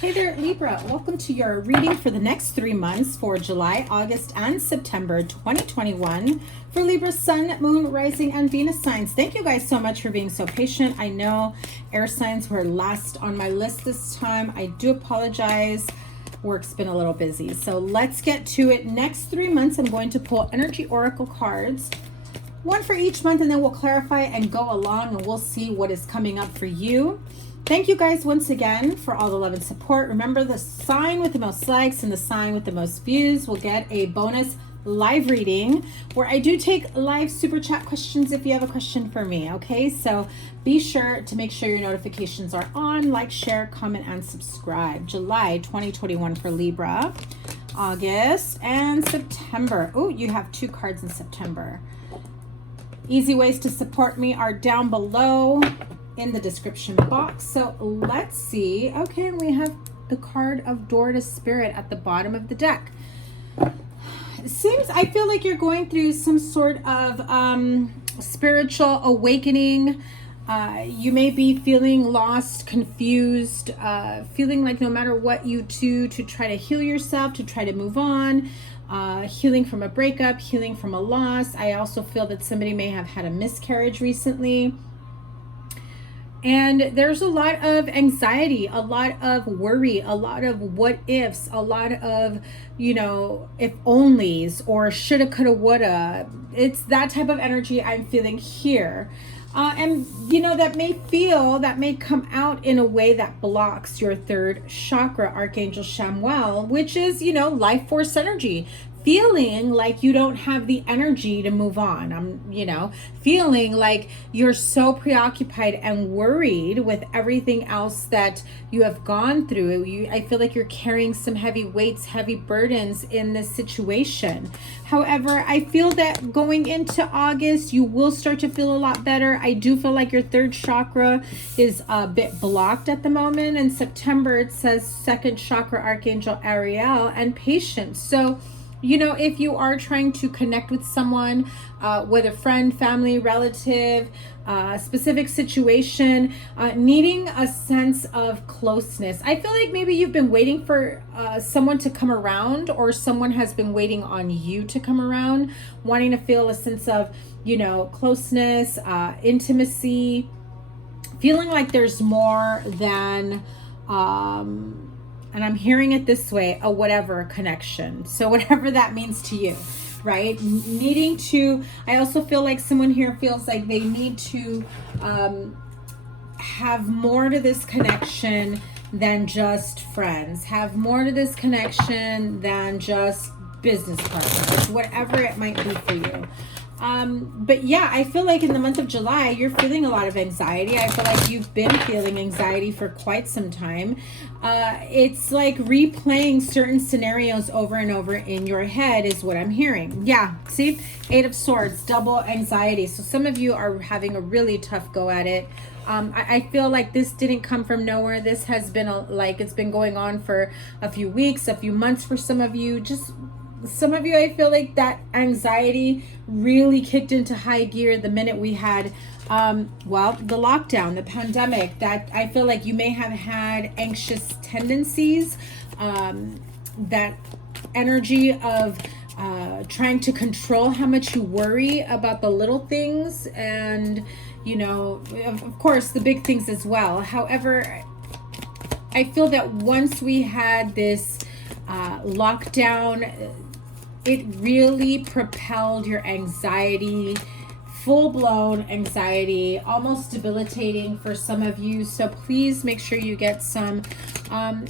Hey there, Libra. Welcome to your reading for the next 3 months for July, August, and September 2021 for Libra, Sun, Moon, Rising, and Venus signs. Thank you guys so much for being so patient. I know air signs were last on my list this time. I do apologize. Work's been a little busy. So let's get to it. Next 3 months, I'm going to pull energy oracle cards, one for each month, and then we'll clarify and go along and we'll see what is coming up for you. Thank you guys once again for all the love and support. Remember, the sign with the most likes and the sign with the most views will get a bonus live reading where I do take live super chat questions if you have a question for me. Okay, so be sure to make sure your notifications are on, like, share, comment, and subscribe. July 2021 for Libra, August, and September. Oh, you have 2 cards in September. Easy ways to support me are down below in the description box. So let's see. Okay, we have the card of Door to Spirit at the bottom of the deck. It seems, I feel like you're going through some sort of spiritual awakening. You may be feeling lost, confused, feeling like no matter what you do to try to heal yourself, to try to move on, healing from a breakup, healing from a loss. I also feel that somebody may have had a miscarriage recently. And there's a lot of anxiety, a lot of worry, a lot of what ifs, a lot of, you know, if onlys or shoulda, coulda, woulda. It's that type of energy I'm feeling here. And, you know, that may come out in a way that blocks your 3rd chakra, Archangel Chamuel, which is, you know, life force energy. Feeling like you don't have the energy to move on. You know, feeling like you're so preoccupied and worried with everything else that you have gone through. I feel like you're carrying some heavy weights, heavy burdens in this situation. However, I feel that going into August, you will start to feel a lot better. I do feel like your 3rd chakra is a bit blocked at the moment. In September, it says 2nd chakra, Archangel Ariel, and patience. So, you know, if you are trying to connect with someone, whether friend, family, relative, specific situation, needing a sense of closeness. I feel like maybe you've been waiting for someone to come around, or someone has been waiting on you to come around, wanting to feel a sense of, you know, closeness, intimacy, feeling like there's more than and I'm hearing it this way, a whatever connection. So whatever that means to you, right? Needing to, I also feel like someone here feels like they need to have more to this connection than just friends, have more to this connection than just business partners, whatever it might be for you. But yeah, I feel like in the month of July, you're feeling a lot of anxiety. I feel like you've been feeling anxiety for quite some time. It's like replaying certain scenarios over and over in your head is what I'm hearing. Yeah, see, 8 of Swords, double anxiety. So some of you are having a really tough go at it. I feel like this didn't come from nowhere. This has been it's been going on for a few weeks, a few months for some of you. Some of you, I feel like that anxiety really kicked into high gear the minute we had, the lockdown, the pandemic, that I feel like you may have had anxious tendencies, that energy of trying to control how much you worry about the little things and, you know, of course, the big things as well. However, I feel that once we had this lockdown, it really propelled your anxiety, full-blown anxiety, almost debilitating for some of you. So please make sure you get some,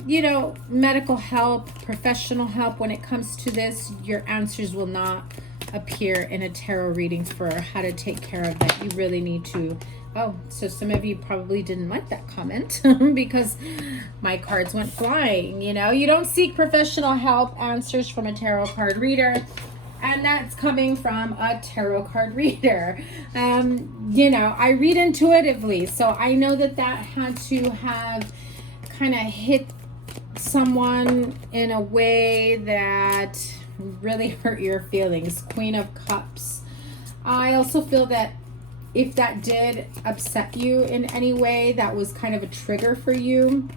you know, medical help, professional help when it comes to this. Your answers will not appear in a tarot reading for how to take care of that. You really need to. Oh, so some of you probably didn't like that comment because my cards went flying. You know, you don't seek professional help, answers from a tarot card reader, and that's coming from a tarot card reader. You know, I read intuitively, so I know that had to have kind of hit someone in a way that really hurt your feelings. Queen of Cups. I also feel that if that did upset you in any way, that was kind of a trigger for you.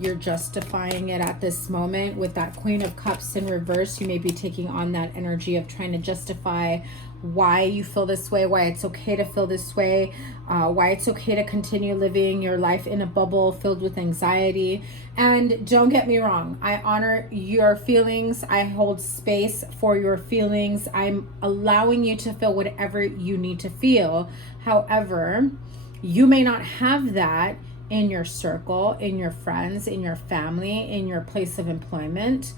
You're justifying it at this moment with that Queen of Cups in reverse. You may be taking on that energy of trying to justify why you feel this way, why it's okay to feel this way, why it's okay to continue living your life in a bubble filled with anxiety. And don't get me wrong, I honor your feelings. I hold space for your feelings. I'm allowing you to feel whatever you need to feel. However, you may not have that in your circle, in your friends, in your family, in your place of employment.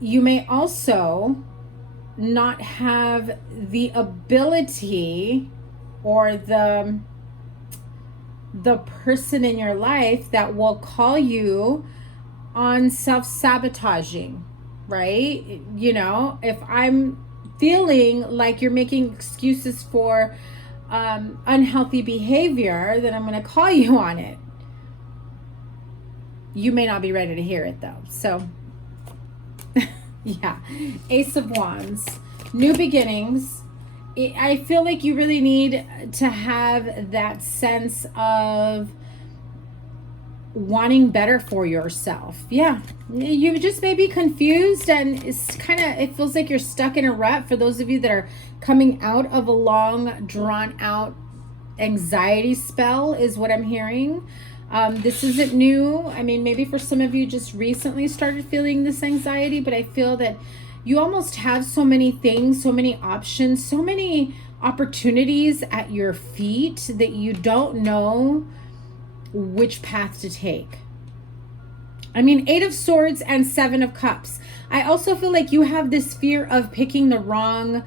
You may also not have the ability or the person in your life that will call you on self-sabotaging, right? You know, if I'm feeling like you're making excuses for unhealthy behavior, then I'm going to call you on it. You may not be ready to hear it though. So yeah, Ace of Wands, new beginnings. I feel like you really need to have that sense of wanting better for yourself. Yeah, you just may be confused, and it's kind of, it feels like you're stuck in a rut. For those of you that are coming out of a long, drawn out anxiety spell is what I'm hearing. This isn't new. I mean, maybe for some of you just recently started feeling this anxiety, but I feel that you almost have so many things, so many options, so many opportunities at your feet that you don't know which path to take. I mean, 8 of Swords and 7 of Cups. I also feel like you have this fear of picking the wrong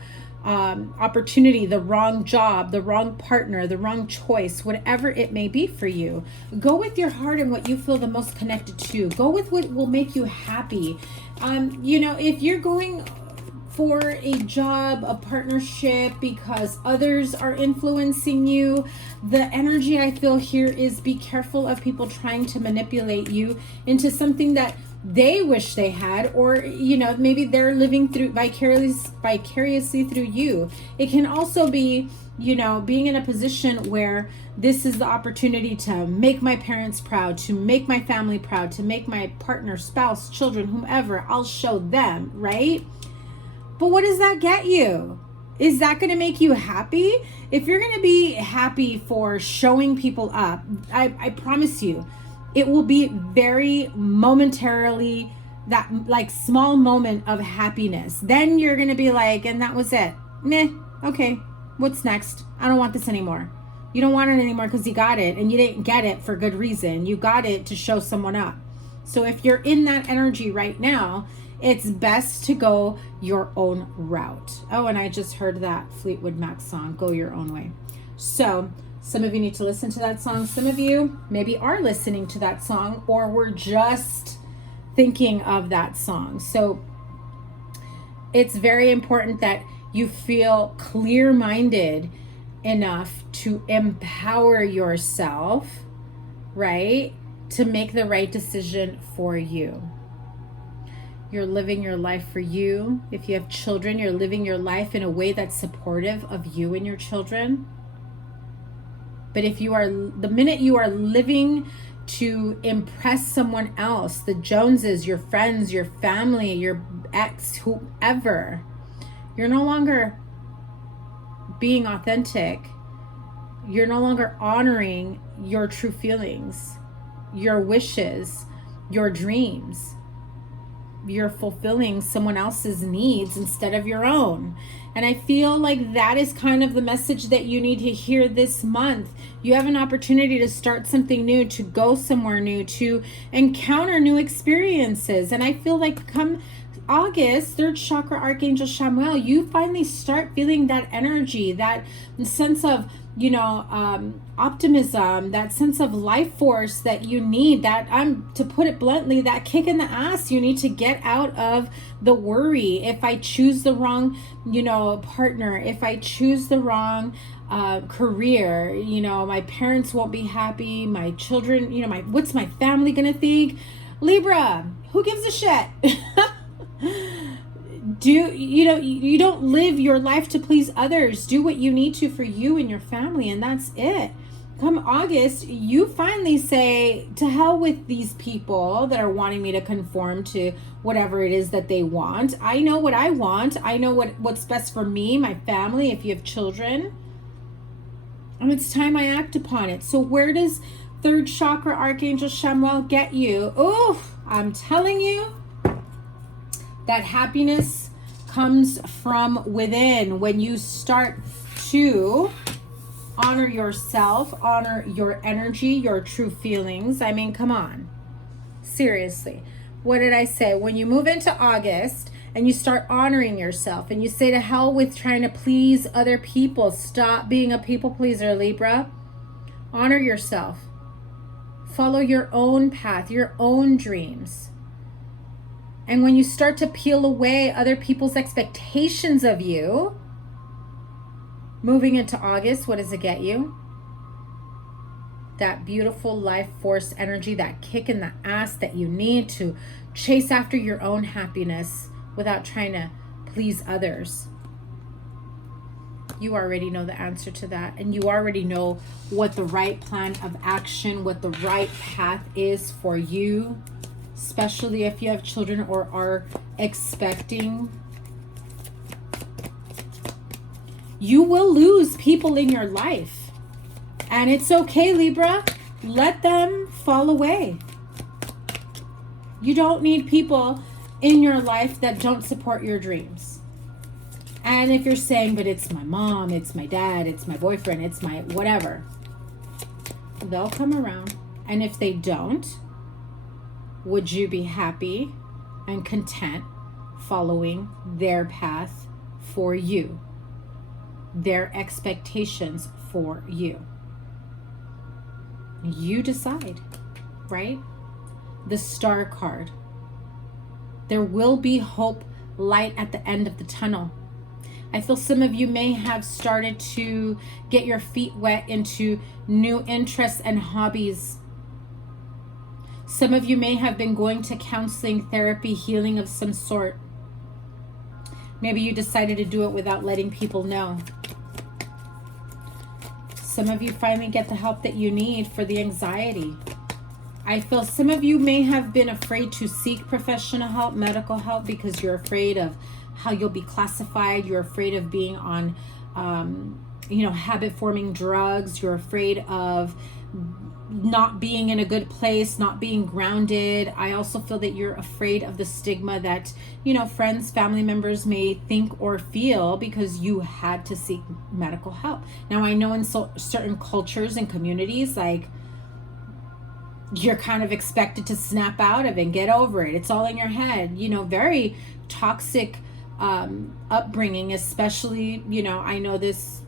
opportunity, the wrong job, the wrong partner, the wrong choice, whatever it may be for you. Go with your heart and what you feel the most connected to. Go with what will make you happy. You know, if you're going for a job, a partnership, because others are influencing you, the energy I feel here is be careful of people trying to manipulate you into something that they wish they had, or you know, maybe they're living through vicariously through you. It can also be, you know, being in a position where this is the opportunity to make my parents proud, to make my family proud, to make my partner, spouse, children, whomever. I'll show them, right? But what does that get you? Is that going to make you happy? If you're going to be happy for showing people up, I promise you, it will be very momentarily, that like small moment of happiness. Then you're going to be like, and that was it. Meh, okay, what's next? I don't want this anymore. You don't want it anymore because you got it, and you didn't get it for good reason. You got it to show someone up. So if you're in that energy right now, it's best to go your own route. Oh, and I just heard that Fleetwood Mac song, Go Your Own Way. So some of you need to listen to that song. Some of you maybe are listening to that song, or were just thinking of that song. So it's very important that you feel clear-minded enough to empower yourself, right? To make the right decision for you. You're living your life for you. If you have children, you're living your life in a way that's supportive of you and your children. But if you are, the minute you are living to impress someone else, the Joneses, your friends, your family, your ex, whoever, you're no longer being authentic. You're no longer honoring your true feelings, your wishes, your dreams. You're fulfilling someone else's needs instead of your own. And I feel like that is kind of the message that you need to hear this month. You have an opportunity to start something new, to go somewhere new, to encounter new experiences. And I feel like come August, third chakra Archangel Chamuel, you finally start feeling that energy, that sense of, you know, optimism, that sense of life force that you need, that to put it bluntly, that kick in the ass you need to get out of the worry. If I choose the wrong, you know, partner, if I choose the wrong career, you know, my parents won't be happy, my children, you know, what's my family gonna think? Libra, who gives a shit? You don't live your life to please others. Do what you need to for you and your family, and that's it. come August, you finally say, to hell with these people that are wanting me to conform to whatever it is that they want. I know what I want. I know what's best for me, my family, if you have children. And it's time I act upon it. So where does third chakra Archangel Chamuel get you? Oh, I'm telling you, that happiness comes from within when you start to honor yourself, honor your energy, your true feelings. I mean, come on. Seriously. What did I say? When you move into August and you start honoring yourself and you say to hell with trying to please other people, stop being a people pleaser, Libra. Honor yourself. Follow your own path, your own dreams. And when you start to peel away other people's expectations of you, moving into August, what does it get you? That beautiful life force energy, that kick in the ass that you need to chase after your own happiness without trying to please others. You already know the answer to that. And you already know what the right plan of action, what the right path is for you, especially if you have children or are expecting. You will lose people in your life. And it's okay, Libra. Let them fall away. You don't need people in your life that don't support your dreams. And if you're saying, but it's my mom, it's my dad, it's my boyfriend, it's my whatever, they'll come around. And if they don't, would you be happy and content following their path for you, their expectations for you? You decide, right? The Star card. There will be hope, light at the end of the tunnel. I feel some of you may have started to get your feet wet into new interests and hobbies. Some of you may have been going to counseling, therapy, healing of some sort. Maybe you decided to do it without letting people know. Some of you finally get the help that you need for the anxiety. I feel some of you may have been afraid to seek professional help, medical help, because you're afraid of how you'll be classified. You're afraid of being on, habit-forming drugs. You're afraid of not being in a good place, not being grounded. I also feel that you're afraid of the stigma that, friends, family members may think or feel because you had to seek medical help. Now, I know in certain cultures and communities, like, you're kind of expected to snap out of it and get over it. It's all in your head. Very toxic upbringing, especially, I know this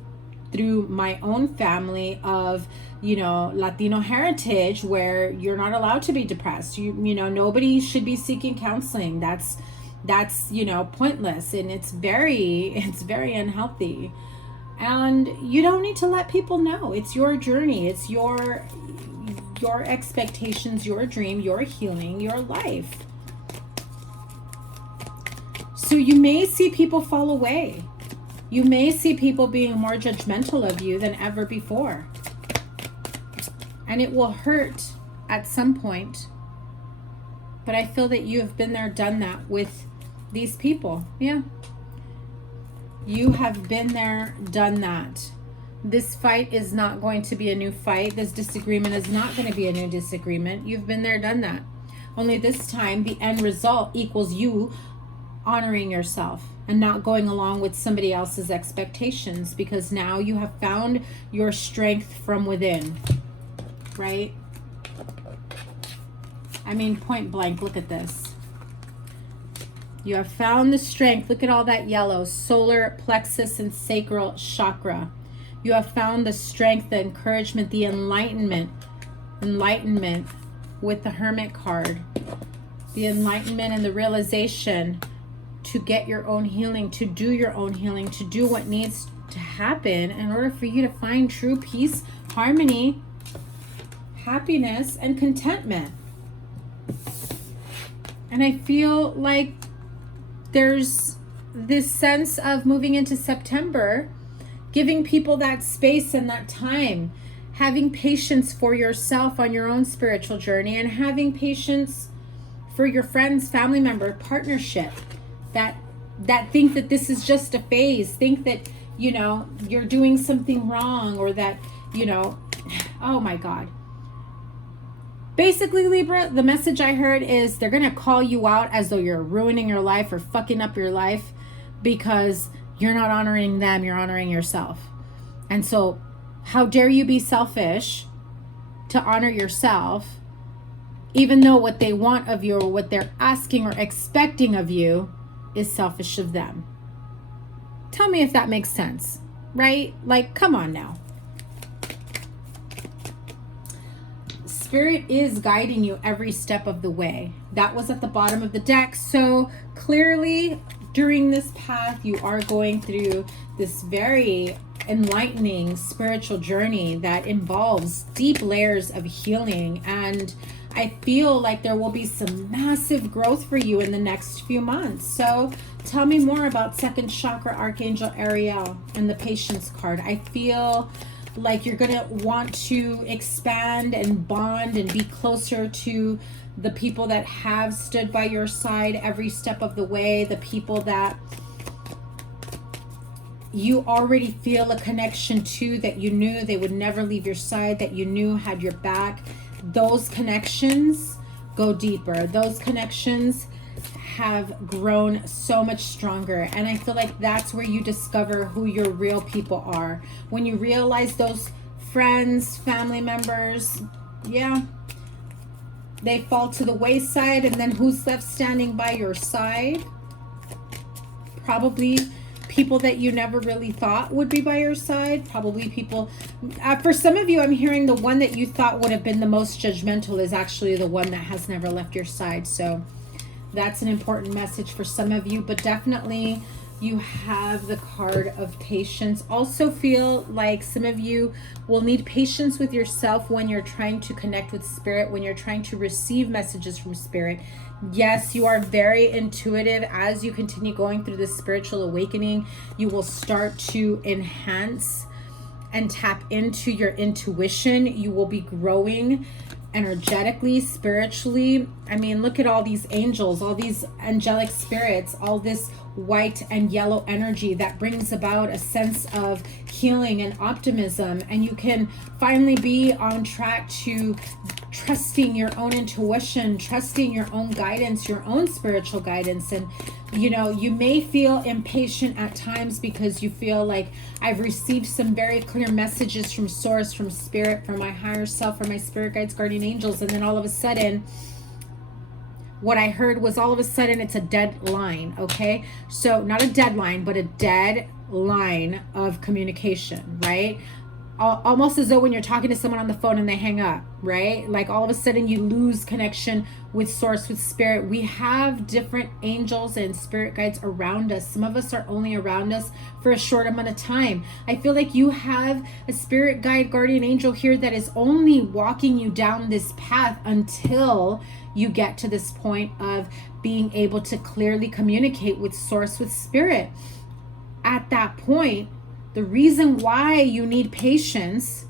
through my own family of, Latino heritage, where you're not allowed to be depressed. Nobody should be seeking counseling. That's pointless, and it's very unhealthy. And you don't need to let people know. It's your journey. It's your expectations, your dream, your healing, your life. So you may see people fall away. You may see people being more judgmental of you than ever before. And it will hurt at some point. But I feel that you have been there, done that with these people. Yeah. You have been there, done that. This fight is not going to be a new fight. This disagreement is not going to be a new disagreement. You've been there, done that. Only this time, the end result equals you honoring yourself and not going along with somebody else's expectations, because now you have found your strength from within, right? I mean, point blank, look at this. You have found the strength. Look at all that yellow. Solar plexus and sacral chakra. You have found the strength, the encouragement, the enlightenment with the Hermit card. The enlightenment and the realization to get your own healing, to do your own healing, to do what needs to happen in order for you to find true peace, harmony, happiness, and contentment. And I feel like there's this sense of moving into September, giving people that space and that time, having patience for yourself on your own spiritual journey, and having patience for your friends, family member, partnership that think that this is just a phase, think that, you know, you're doing something wrong, or that, you know, oh my God. Basically, Libra, the message I heard is they're going to call you out as though you're ruining your life or fucking up your life because you're not honoring them, you're honoring yourself. And so how dare you be selfish to honor yourself, even though what they want of you, or what they're asking or expecting of you, is selfish of them. Tell me if that makes sense, right? Like, come on now. Spirit is guiding you every step of the way. That was at the bottom of the deck. So clearly during this path, you are going through this very enlightening spiritual journey that involves deep layers of healing. And I feel like there will be some massive growth for you in the next few months. So tell me more about second chakra Archangel Ariel and the Patience card. I feel like you're going to want to expand and bond and be closer to the people that have stood by your side every step of the way, the people that you already feel a connection to, that you knew they would never leave your side, that you knew had your back. Those connections go deeper. Those connections have grown so much stronger. And I feel like that's where you discover who your real people are. When you realize those friends, family members, yeah, they fall to the wayside, and then who's left standing by your side? Probably people that you never really thought would be by your side. Probably people, for some of you, I'm hearing the one that you thought would have been the most judgmental is actually the one that has never left your side. So that's an important message for some of you, but definitely you have the card of patience. Also feel like some of you will need patience with yourself when you're trying to connect with spirit, when you're trying to receive messages from spirit. Yes, you are very intuitive. As you continue going through this spiritual awakening, you will start to enhance and tap into your intuition. You will be growing energetically, spiritually. I mean, look at all these angels, all these angelic spirits, all this white and yellow energy that brings about a sense of healing and optimism. And you can finally be on track to trusting your own intuition, trusting your own guidance, your own spiritual guidance. And you know, you may feel impatient at times because you feel like I've received some very clear messages from source, from spirit, from my higher self, from my spirit guides, guardian angels, and then all of a sudden what I heard was all of a sudden it's a dead line. Okay, so not a deadline, but a dead line of communication, right? Almost as though when you're talking to someone on the phone and they hang up, right? Like all of a sudden you lose connection with source, with spirit. We have different angels and spirit guides around us. Some of us are only around us for a short amount of time. I feel like you have a spirit guide, guardian angel here that is only walking you down this path until you get to this point of being able to clearly communicate with source, with spirit. At that point, the reason why you need patience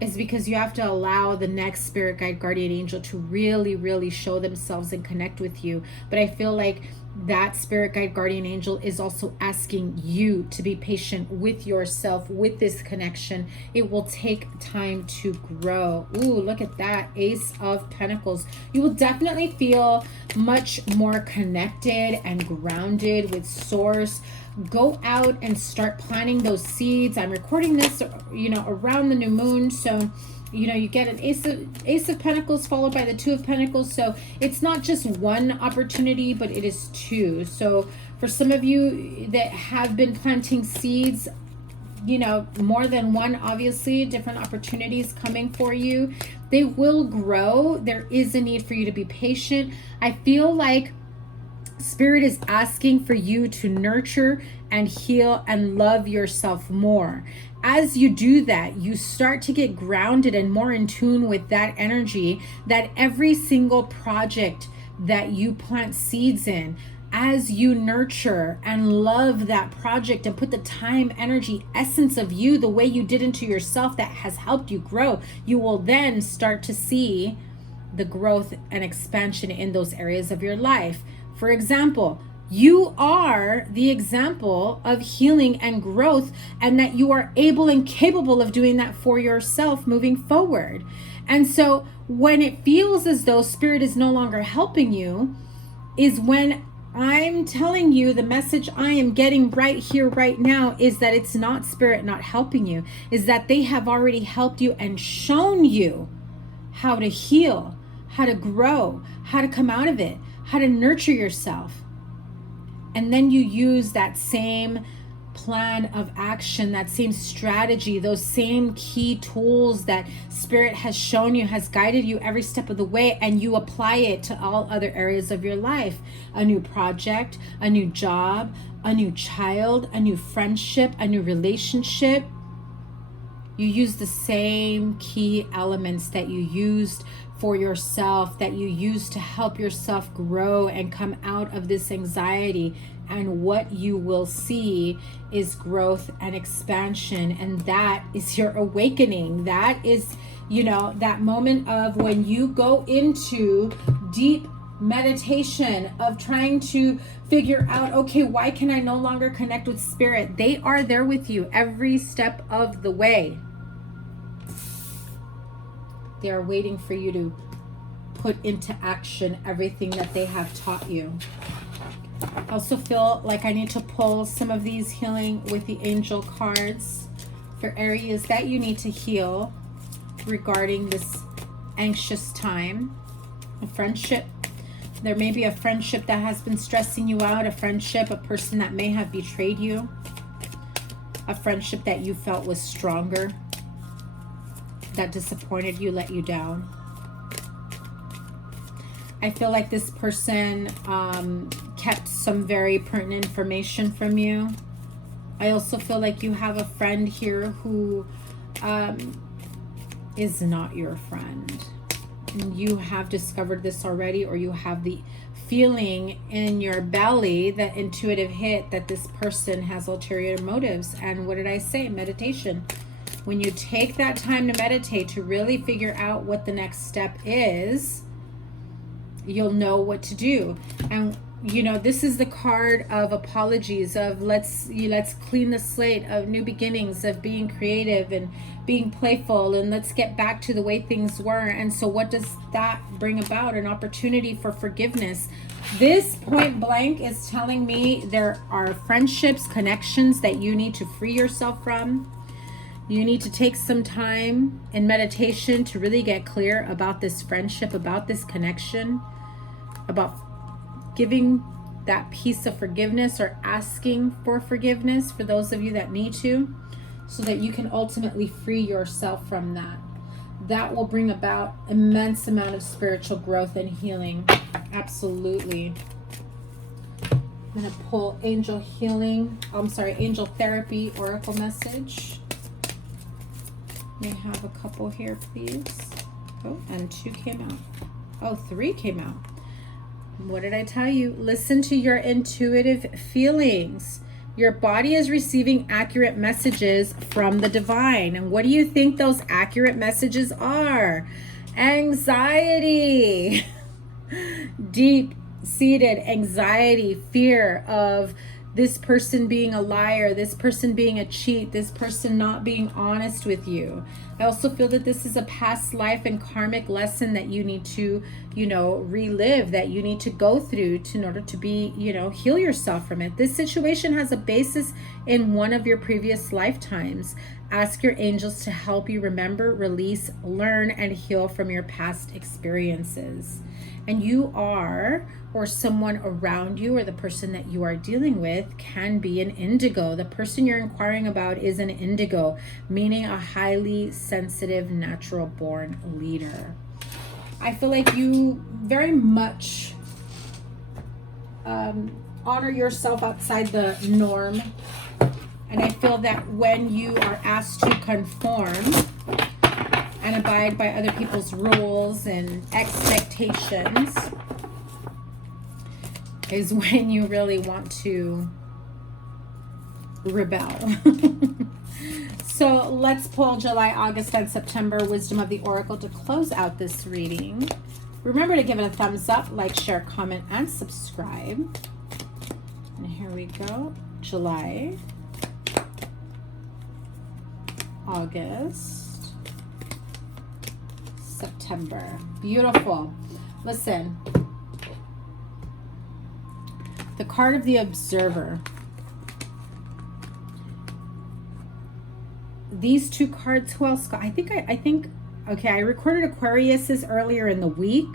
is because you have to allow the next spirit guide, guardian angel to really, really show themselves and connect with you. But I feel like that spirit guide, guardian angel is also asking you to be patient with yourself, with this connection. It will take time to grow. Ooh, look at that. Ace of Pentacles. You will definitely feel much more connected and grounded with source. Go out and start planting those seeds. I'm recording this, you know, around the new moon. So, you know, you get an ace of Pentacles followed by the Two of Pentacles. So it's not just one opportunity, but it is two. So for some of you that have been planting seeds, you know, more than one, obviously, different opportunities coming for you. They will grow. There is a need for you to be patient. I feel like Spirit is asking for you to nurture and heal and love yourself more. As you do that, you start to get grounded and more in tune with that energy, that every single project that you plant seeds in, as you nurture and love that project and put the time, energy, essence of you, the way you did into yourself that has helped you grow, you will then start to see the growth and expansion in those areas of your life. For example, you are the example of healing and growth, and that you are able and capable of doing that for yourself moving forward. And so when it feels as though spirit is no longer helping you, is when I'm telling you, the message I am getting right here, right now, is that it's not spirit not helping you, is that they have already helped you and shown you how to heal, how to grow, how to come out of it, how to nurture yourself. And then you use that same plan of action, that same strategy, those same key tools that spirit has shown you, has guided you every step of the way, and you apply it to all other areas of your life. A new project, a new job, a new child, a new friendship, a new relationship. You use the same key elements that you used for yourself, that you use to help yourself grow and come out of this anxiety. And what you will see is growth and expansion. And that is your awakening. That is, you know, that moment of when you go into deep meditation of trying to figure out, okay, why can I no longer connect with spirit? They are there with you every step of the way. They are waiting for you to put into action everything that they have taught you. I also feel like I need to pull some of these healing with the angel cards for areas that you need to heal regarding this anxious time. A friendship. There may be a friendship that has been stressing you out, a friendship, a person that may have betrayed you, a friendship that you felt was stronger, that disappointed you, let you down. I feel like this person kept some very pertinent information from you. I also feel like you have a friend here who is not your friend. And you have discovered this already, or you have the feeling in your belly, that intuitive hit, that this person has ulterior motives. And what did I say? Meditation. When you take that time to meditate, to really figure out what the next step is, you'll know what to do. And you know, this is the card of apologies, of let's clean the slate, of new beginnings, of being creative and being playful, and let's get back to the way things were. And so what does that bring about? An opportunity for forgiveness. This point blank is telling me there are friendships, connections that you need to free yourself from. You need to take some time in meditation to really get clear about this friendship, about this connection, about giving that piece of forgiveness, or asking for forgiveness for those of you that need to, so that you can ultimately free yourself from that. That will bring about immense amount of spiritual growth and healing. Absolutely. I'm going to pull angel therapy oracle message. May I have a couple here, please? Oh, and 2 came out. Oh, 3 came out. What did I tell you? Listen to your intuitive feelings. Your body is receiving accurate messages from the divine. And what do you think those accurate messages are? Anxiety. Deep-seated anxiety, fear of this person being a liar, this person being a cheat, this person not being honest with you. I also feel that this is a past life and karmic lesson that you need to, relive, that you need to go through in order to be, heal yourself from it. This situation has a basis in one of your previous lifetimes. Ask your angels to help you remember, release, learn, and heal from your past experiences. And you are, or someone around you, or the person that you are dealing with can be an indigo. The person you're inquiring about is an indigo, meaning a highly sensitive, natural born leader. I feel like you very much honor yourself outside the norm. And I feel that when you are asked to conform and abide by other people's rules and expectations, is when you really want to rebel. So let's pull July, August, and September Wisdom of the Oracle to close out this reading. Remember to give it a thumbs up, like, share, comment, and subscribe. And here we go. July, August, September. Beautiful. Listen. The card of the Observer. These two cards, who else got? I think, okay, I recorded Aquarius's earlier in the week.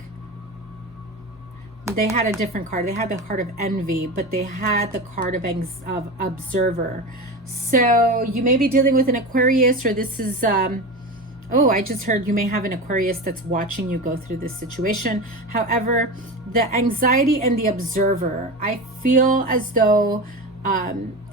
They had a different card. They had the card of Envy, but they had the card of Observer. So you may be dealing with an Aquarius, or this is, oh, I just heard you may have an Aquarius that's watching you go through this situation. However, the anxiety and the Observer, I feel as though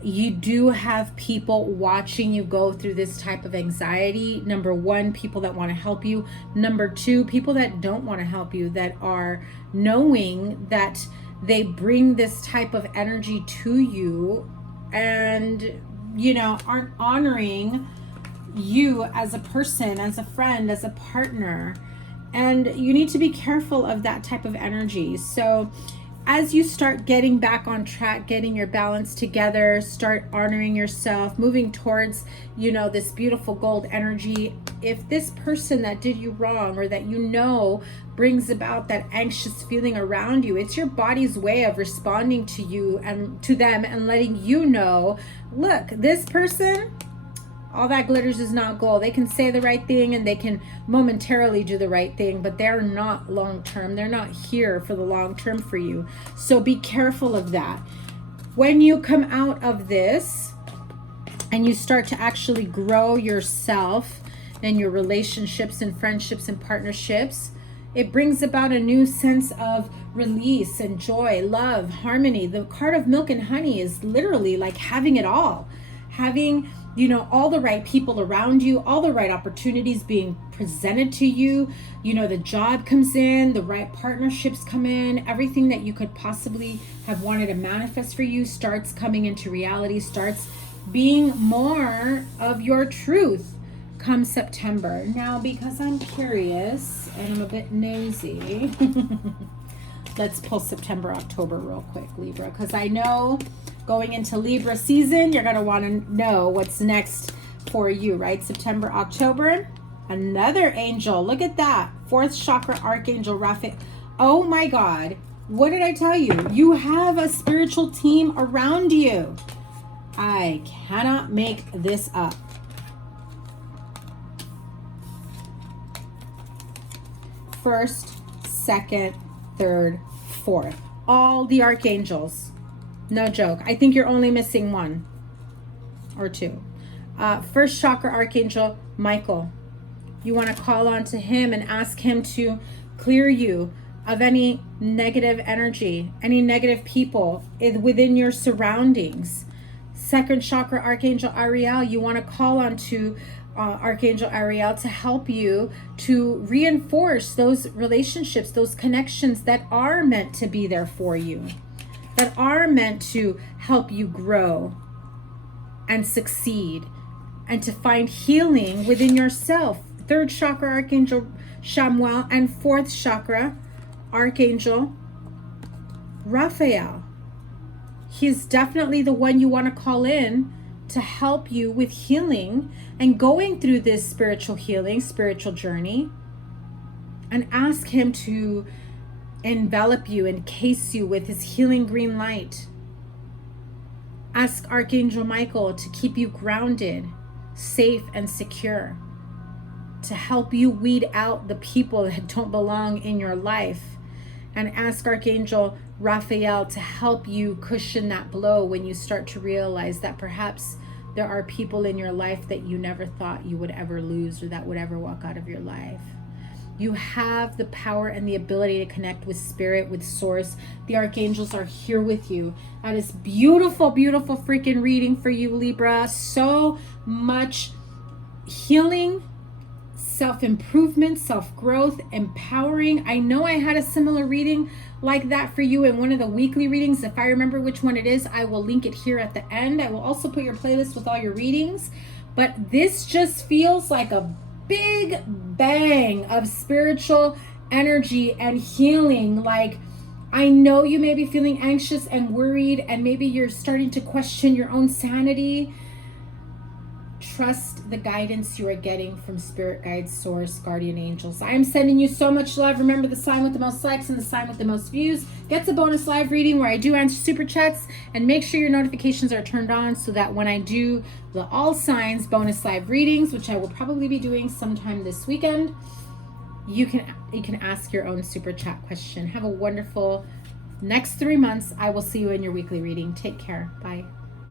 you do have people watching you go through this type of anxiety. Number one, people that want to help you. Number two, people that don't want to help you, that are knowing that they bring this type of energy to you and, you know, aren't honoring you as a person, as a friend, as a partner. And you need to be careful of that type of energy. So as you start getting back on track, getting your balance together, start honoring yourself, moving towards, you know, this beautiful gold energy. If this person that did you wrong, or that you know brings about that anxious feeling around you, it's your body's way of responding to you and to them and letting you know, look, this person, all that glitters is not gold. They can say the right thing and they can momentarily do the right thing, but they're not long term. They're not here for the long term for you. So be careful of that. When you come out of this and you start to actually grow yourself and your relationships and friendships and partnerships, it brings about a new sense of release and joy, love, harmony. The card of Milk and Honey is literally like having it all. Having, you know, all the right people around you, all the right opportunities being presented to you. You know, the job comes in, the right partnerships come in, everything that you could possibly have wanted to manifest for you starts coming into reality, starts being more of your truth come September. Now, because I'm curious and I'm a bit nosy, let's pull September, October real quick, Libra, because I know going into Libra season, you're going to want to know what's next for you, right? September, October, another angel. Look at that. 4th chakra Archangel Raphael. Oh my God. What did I tell you? You have a spiritual team around you. I cannot make this up. First, second, third, fourth. All the archangels. No joke. I think you're only missing one or two. 1st chakra Archangel Michael. You want to call on to him and ask him to clear you of any negative energy, any negative people within your surroundings. 2nd chakra Archangel Ariel. You want to call on to Archangel Ariel to help you to reinforce those relationships, those connections that are meant to be there for you, that are meant to help you grow and succeed and to find healing within yourself. 3rd chakra Archangel Chamuel and 4th chakra Archangel Raphael. He's definitely the one you want to call in to help you with healing and going through this spiritual healing, spiritual journey, and ask him to envelop you, encase you with his healing green light. Ask Archangel Michael to keep you grounded, safe, and secure, to help you weed out the people that don't belong in your life. And ask Archangel Raphael to help you cushion that blow when you start to realize that perhaps there are people in your life that you never thought you would ever lose or that would ever walk out of your life. You have the power and the ability to connect with spirit, with source. The archangels are here with you. That is beautiful, beautiful freaking reading for you, Libra. So much healing, self-improvement, self-growth, empowering. I know I had a similar reading like that for you in one of the weekly readings. If I remember which one it is, I will link it here at the end. I will also put your playlist with all your readings. But this just feels like a big bang of spiritual energy and healing. Like, I know you may be feeling anxious and worried, and maybe you're starting to question your own sanity. Trust the guidance you are getting from spirit guides, source, guardian angels. I am sending you so much love. Remember, the sign with the most likes and the sign with the most views gets a bonus live reading where I do answer super chats. And make sure your notifications are turned on so that when I do the all signs bonus live readings, which I will probably be doing sometime this weekend, you can ask your own super chat question. Have a wonderful next 3 months. I will see you in your weekly reading. Take care. Bye.